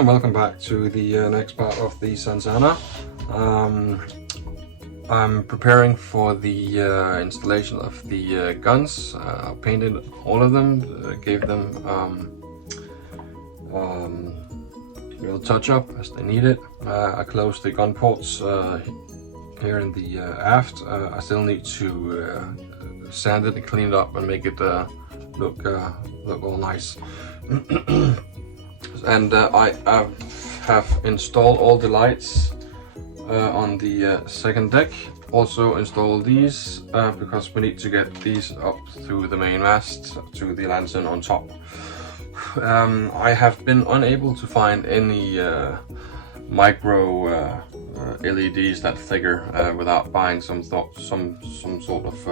and welcome back to the next part of the Sanzana. I'm preparing for the installation of the guns. I painted all of them, gave them a little touch-up as they needed. I closed the gun ports here in the aft. I still need to sand it and clean it up and make it look all nice. And I have installed all the lights on the second deck. Also installed these because we need to get these up through the main mast to the lantern on top. I have been unable to find any micro LEDs that figure without buying some sort of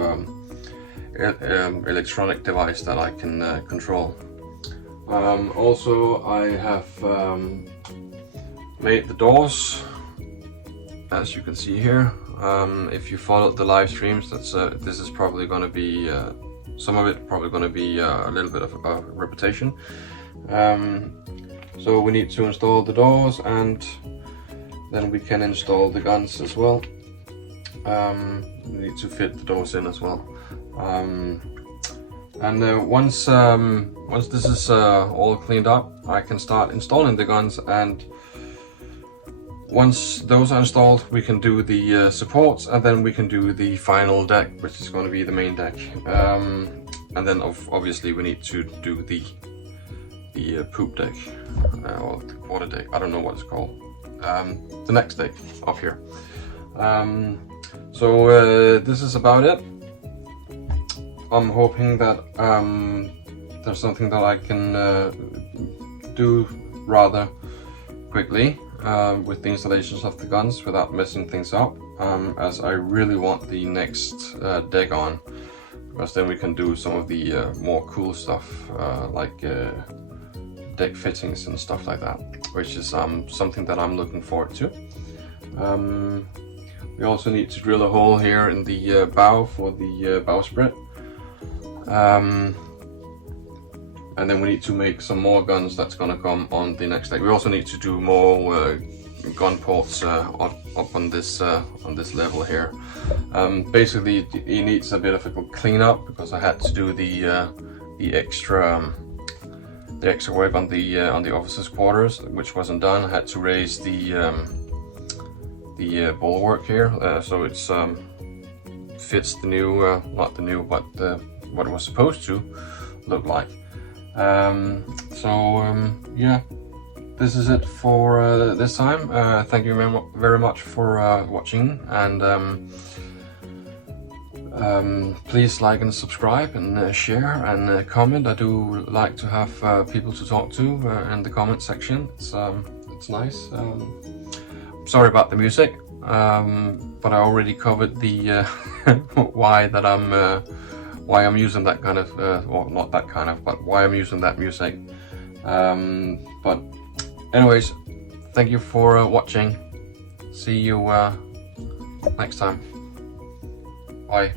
electronic device that I can control. Also, I have made the doors, as you can see here. If you followed the live streams, this is probably going to be some of it probably going to be a little bit of a repetition. So we need to install the doors, and then we can install the guns as well. We need to fit the doors in as well. Once this is all cleaned up, I can start installing the guns, and once those are installed, we can do the supports, and then we can do the final deck, which is going to be the main deck. And then obviously we need to do the poop deck, or the quarter deck, I don't know what it's called. The next deck up here. This is about it. I'm hoping that there's something that I can do rather quickly with the installations of the guns without messing things up, as I really want the next deck on, because then we can do some of the more cool stuff like deck fittings and stuff like that, which is something that I'm looking forward to. We also need to drill a hole here in the bow for the bowsprit. And then we need to make some more guns that's gonna come on the next deck. We also need to do more gun ports up on this level here. Basically, it needs a bit of a cleanup because I had to do the extra work on the officers' quarters, which wasn't done. I had to raise the bulwark here, so it's fits the new, not the new, but what it was supposed to look like. Yeah, this is it for this time. Thank you very much for watching, and please like and subscribe and share and comment. I do like to have people to talk to in the comment section. It's nice. Sorry about the music, but I already covered the why I'm using that kind of, or not that kind of, but why I'm using that music. But anyways, thank you for watching. See you next time. Bye.